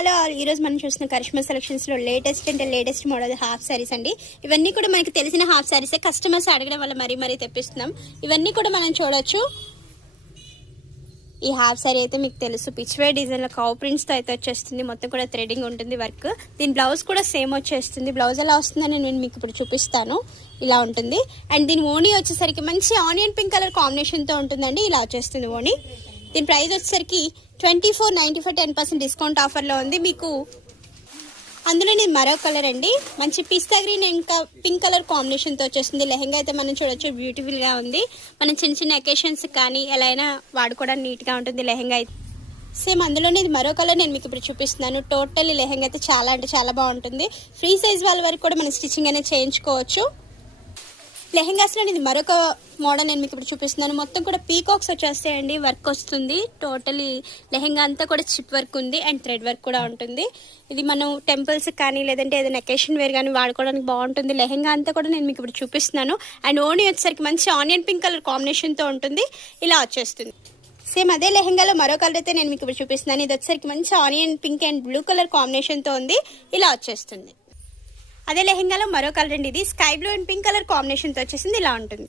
Hello all, ఈరోజు మనం చూసిన కరిష్మా సెలక్షన్స్లో లేటెస్ట్ మోడల్ హాఫ్ శారీస్ అండి. ఇవన్నీ కూడా మనకి తెలిసిన హాఫ్ శారీసే, కస్టమర్స్ అడగడం వల్ల మరీ తెప్పిస్తున్నాం. ఇవన్నీ కూడా మనం చూడొచ్చు. ఈ హాఫ్ శారీ అయితే మీకు తెలుసు, పిచ్వే డిజైన్లో కౌ ప్రింట్స్తో అయితే వచ్చేస్తుంది. మొత్తం కూడా థ్రెడింగ్ ఉంటుంది వర్క్. దీని బ్లౌజ్ కూడా సేమ్ వచ్చేస్తుంది. బ్లౌజ్ ఎలా వస్తుందని నేను మీకు ఇప్పుడు చూపిస్తాను. ఇలా ఉంటుంది. అండ్ దీని ఓణీ వచ్చేసరికి మంచి ఆనియన్ పింక్ కలర్ కాంబినేషన్తో ఉంటుందండి. ఇలా వచ్చేస్తుంది ఓణీ. దీని ప్రైస్ వచ్చేసరికి 2495 10% డిస్కౌంట్ ఆఫర్లో ఉంది మీకు. అందులో ఇది మరో కలర్ అండి, మంచి పిస్తా గ్రీన్ ఇంకా పింక్ కలర్ కాంబినేషన్తో వచ్చేస్తుంది. లెహంగా అయితే మనం చూడొచ్చు, బ్యూటిఫుల్గా ఉంది. మనం చిన్న అకేషన్స్ కానీ ఎలా అయినా వాడుకోవడానికి నీట్గా ఉంటుంది లెహంగా అయితే. సేమ్ అందులోనే ఇది మరో కలర్ నేను మీకు ఇప్పుడు చూపిస్తున్నాను. టోటల్లీ లెహంగా అయితే చాలా అంటే చాలా బాగుంటుంది. ఫ్రీ సైజ్ వాళ్ళ వరకు కూడా మనం స్టిచ్చింగ్ అనేది చేయించుకోవచ్చు. లెహెంగాస్లో ఇది మరొక మోడల్ నేను మీకు ఇప్పుడు చూపిస్తున్నాను. మొత్తం కూడా పీకాక్స్ వచ్చేస్తాయండి, వర్క్ వస్తుంది. టోటలీ లెహెంగా అంతా కూడా చిప్ వర్క్ ఉంది అండ్ థ్రెడ్ వర్క్ కూడా ఉంటుంది. ఇది మనం టెంపుల్స్ కానీ లేదంటే ఏదైనా అకేషన్ వేర్ కానీ వాడుకోవడానికి బాగుంటుంది. లెహెంగా అంతా కూడా నేను మీకు ఇప్పుడు చూపిస్తున్నాను. అండ్ ఓణీ వచ్చేసరికి మంచి ఆనియన్ పింక్ కలర్ కాంబినేషన్తో ఉంటుంది. ఇలా వచ్చేస్తుంది. సేమ్ అదే లెహెంగాలో మరో కలర్ అయితే నేను మీకు ఇప్పుడు చూపిస్తున్నాను. ఇది వచ్చేసరికి మంచి onion pink and blue colour కాంబినేషన్తో ఉంది. ఇలా వచ్చేస్తుంది. అదే లెహెంగాలో మరో కలర్ అండి, ఇది sky blue and pink colour కాంబినేషన్తో వచ్చేసింది. ఇలా ఉంటుంది.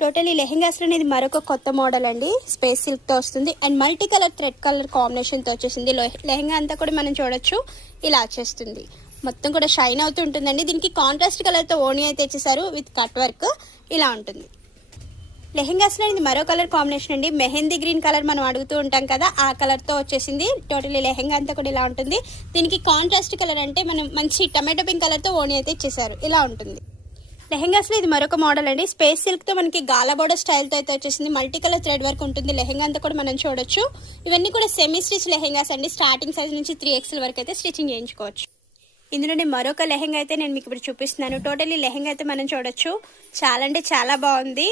టోటల్ ఈ లెహెంగాస్లోనే ఇది మరొక కొత్త మోడల్ అండి, స్పేస్ సిల్క్తో వస్తుంది and multi colour thread colour కాంబినేషన్తో వచ్చేసింది. లెహెంగా అంతా కూడా మనం చూడొచ్చు, ఇలా వచ్చేస్తుంది. మొత్తం కూడా షైన్ అవుతూ ఉంటుందండి. దీనికి కాంట్రాస్ట్ కలర్తో ఓణీ అయితే ఇచ్చేసారు విత్ కట్ వర్క్. ఇలా ఉంటుంది. లెహెంగాస్లో ఇది మరో కలర్ కాంబినేషన్ అండి, మెహందీ గ్రీన్ కలర్ మనం అడుగుతూ ఉంటాం కదా, ఆ కలర్తో వచ్చేసింది. టోటలీ లెహెంగా అంతా కూడా ఇలా ఉంటుంది. దీనికి కాంట్రాస్ట్ కలర్ అంటే మనం మంచి టమాటో పింక్ కలర్తో ఓణీ అయితే ఇచ్చేసారు. ఇలా ఉంటుంది. లెహెంగాస్లో ఇది మరొక మోడల్ అండి, స్పేస్ సిల్క్తో మనకి గాలా బోర్డర్ స్టైల్తో అయితే వచ్చేసింది. మల్టీ కలర్ థ్రెడ్ వర్క్ ఉంటుంది. లెహెంగా అంతా కూడా మనం చూడొచ్చు. ఇవన్నీ కూడా సెమీ స్టిచ్ లెహెంగాస్ అండి. స్టార్టింగ్ సైజ్ నుంచి 3XL వరకు అయితే స్టిచ్చింగ్ చేయించుకోవచ్చు. ఇందులోనే మరొక లెహెంగా అయితే నేను మీకు ఇప్పుడు చూపిస్తున్నాను. టోటలీ లెహెంగా అయితే మనం చూడొచ్చు, చాలా అంటే చాలా బాగుంది.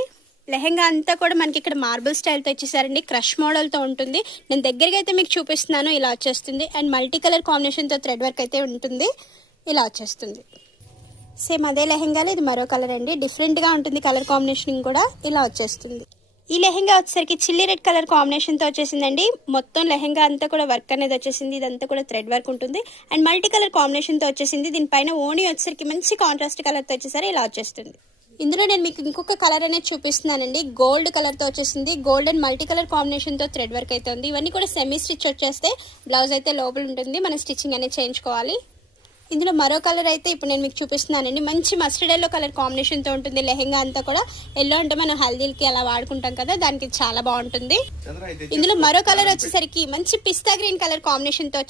లెహెంగా అంతా కూడా మనకి ఇక్కడ మార్బుల్ స్టైల్తో ఇచ్చేసారండి, క్రష్ మోడల్తో ఉంటుంది. నేను దగ్గరగా అయితే మీకు చూపిస్తున్నాను. ఇలా వచ్చేస్తుంది. అండ్ మల్టీ కలర్ కాంబినేషన్తో థ్రెడ్ వర్క్ అయితే ఉంటుంది. ఇలా వచ్చేస్తుంది. సేమ్ అదే లెహెంగాలో ఇది మరో కలర్ అండి, డిఫరెంట్గా ఉంటుంది కలర్ కాంబినేషన్ కూడా. ఇలా వచ్చేస్తుంది. ఈ లెహెంగా వచ్చేసరికి చిల్లీ రెడ్ కలర్ కాంబినేషన్తో వచ్చేసిందండి. మొత్తం లెహెంగా అంతా కూడా వర్క్ అనేది వచ్చేసింది. ఇదంతా కూడా థ్రెడ్ వర్క్ ఉంటుంది అండ్ మల్టీ కలర్ కాంబినేషన్తో వచ్చేసింది. దీనిపైన ఓణీ వచ్చేసరికి మంచి కాంట్రాస్ట్ కలర్తో వచ్చేసరి ఇలా వచ్చేస్తుంది. ఇందులో నేను మీకు ఇంకొక కలర్ అనేది చూపిస్తున్నానండి, గోల్డ్ కలర్తో వచ్చేసింది. గోల్డ్ అండ్ మల్టీ కలర్ కాంబినేషన్తో థ్రెడ్ వర్క్ అయితే ఉంది. ఇవన్నీ కూడా సెమీ స్టిచ్ వచ్చేస్తే బ్లౌజ్ అయితే లోపల ఉంటుంది, మనం స్టిచ్చింగ్ అనేది చేయించుకోవాలి. ఇందులో మరో కలర్ అయితే ఇప్పుడు నేను మీకు చూపిస్తున్నానండి, మంచి మస్టర్డ్ ఎల్లో కలర్ కాంబినేషన్తో ఉంటుంది. లెహెంగా అంతా కూడా ఎల్లో అంటే మనం హల్దీలకి అలా వాడుకుంటాం కదా, దానికి చాలా బాగుంటుంది. ఇందులో మరో కలర్ వచ్చేసరికి మంచి పిస్తా గ్రీన్ కలర్ కాంబినేషన్తో